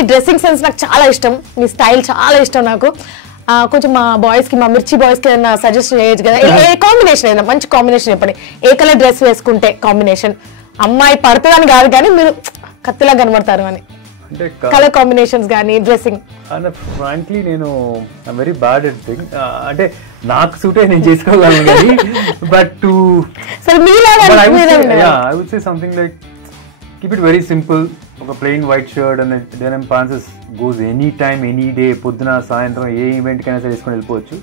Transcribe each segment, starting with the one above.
మీ dressing sense నాకు చాలా ఇష్టం, మీ స్టైల్ చాలా ఇష్టం నాకు. కొంచెం మా బాయ్స్కి, మా మిర్చి బాయ్స్కి ఏదైనా సజెస్ట్ చేయొచ్చు కదా, ఏ కాంబినేషన్ అయినా మంచి కాంబినేషన్ చెప్పండి. ఏ కలర్ డ్రెస్ వేసుకుంటే కాంబినేషన్ అమ్మాయి పడుతుందని కాదు కానీ మీరు కత్తిలా కనబడతారు అని, కలర్ కాంబినేషన్స్ కానీ డ్రెస్సింగ్. ఫ్రాంక్లీ నేను వెరీ బ్యాడ్ ఎట్ థింగ్, అంటే నాకు సూట్ అయ్యి నేను చేసుకోగలను కానీ but to I would say something like keep it very simple. ఒక plain white shirt and denim pants goes any time any day, పొద్దున సాయంత్రం ఏ ఈవెంట్కైనా సరే వేసుకొని వెళ్ళిపోవచ్చు.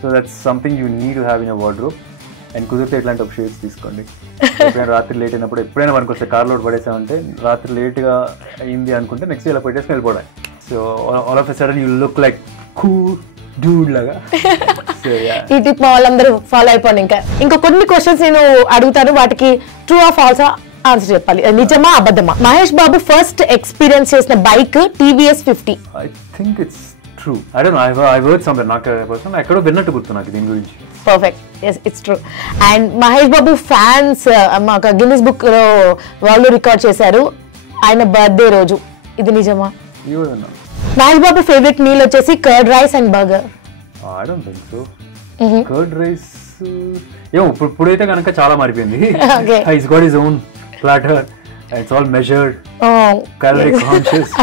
So that's something you need to have in a wardrobe. And కుదిరితే ఇట్లాంటి ఒక షేడ్స్ తీసుకోండి. ఎప్పుడైనా రాత్రి లేట్ అయినప్పుడు ఎప్పుడైనా మనకు వస్తే కార్లో పడేసామంటే రాత్రి లేట్గా అయింది అనుకుంటే నెక్స్ట్ ఇలా పెట్టేసుకొని వెళ్ళిపోవడం. So all of a sudden you look like cool Dude లాగా. ఈ టిప్ మా వాళ్ళందరూ ఫాలో అయిపోండి. ఇంకా కొన్ని క్వశ్చన్స్ నేను అడుగుతాను, వాటికి ట్రూ ఆర్ ఫాల్స్ ఆన్సర్ చెప్పాలి. నిజమా అబద్ధమా? మహేష్ బాబు ఫస్ట్ ఎక్స్పీరియన్స్ చేసిన bike TVS 50. I think it's true. I don't know, I heard something. నాకు ఎక్కడో విన్నట్టు గుర్తు నాకు దీని గురించి. Perfect, yes it's true. And Mahesh Babu fans మాకు గిన్నిస్ బుక్ లో వాళ్ళు రికార్డ్ చేశారు ఆయన బర్త్డే రోజు, ఇది నిజమా? మహేష్ బాబు ఫేవరెట్ మీల్ వచ్చేసి curd rice and burger. I don't think so. Curd rice ఏమో ఇప్పుడైతే కనుక చాలా మారిపోయింది. He's got his own platter, it's all measured, calorie conscious.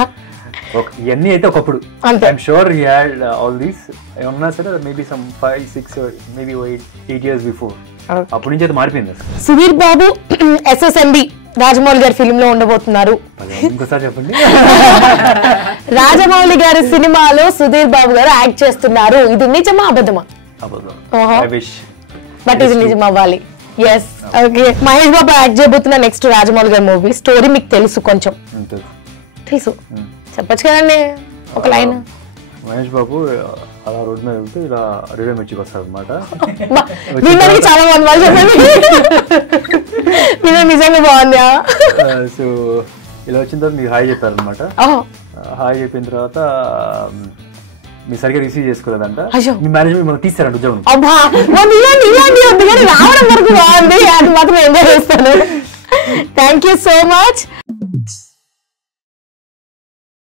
ఇవన్నీ అయితే ఒకప్పుడు I'm sure he had all these ఏమన్నా సరే maybe some 5, 6 maybe 8 years before. అప్పటి నుంచి అయితే మారిపోయింది. సుధీర్ బాబు SSMB రాజమౌళి గారి ఫిల్మ్ లో ఉండబోతున్నారు. ఇంకోసారి చెప్పండి. రాజమౌళి గారి సినిమాలో సుధీర్ బాబు గారు యాక్ట్ చేస్తున్నారు, ఇది నిజమా అబద్ధమా? బట్ ఇది నిజం అవ్వాలి. Yes, okay. Mahesh Babu act చేయబోతున్న నెక్స్ట్ రాజమౌళి గారి మూవీ స్టోరీ మీకు తెలుసు? కొంచెం తెలుసు, చెప్పచ్చు కదండి ఒక లైన్. మహేష్ బాబు అలా రోడ్ మీద వెళ్తూ ఇలా రేడియో మిర్చికి వస్తాడు అనమాట. చాలా బాగుంది, నిజంగా బాగుందా? సో ఇలా వచ్చిన తర్వాత మీరు హాయ్ చెప్పారనమాట. హాయ్ చెప్పిన తర్వాత మీరు సరిగ్గా రిసీవ్ చేసుకోలేదంట. మీ మేనేజర్ మిమ్మల్ని తీస్తారంట ఉద్యోగం. రావడం వరకు బాగుంది, అది మాత్రం ఎంజాయ్ చేస్తాను. Thank you so much.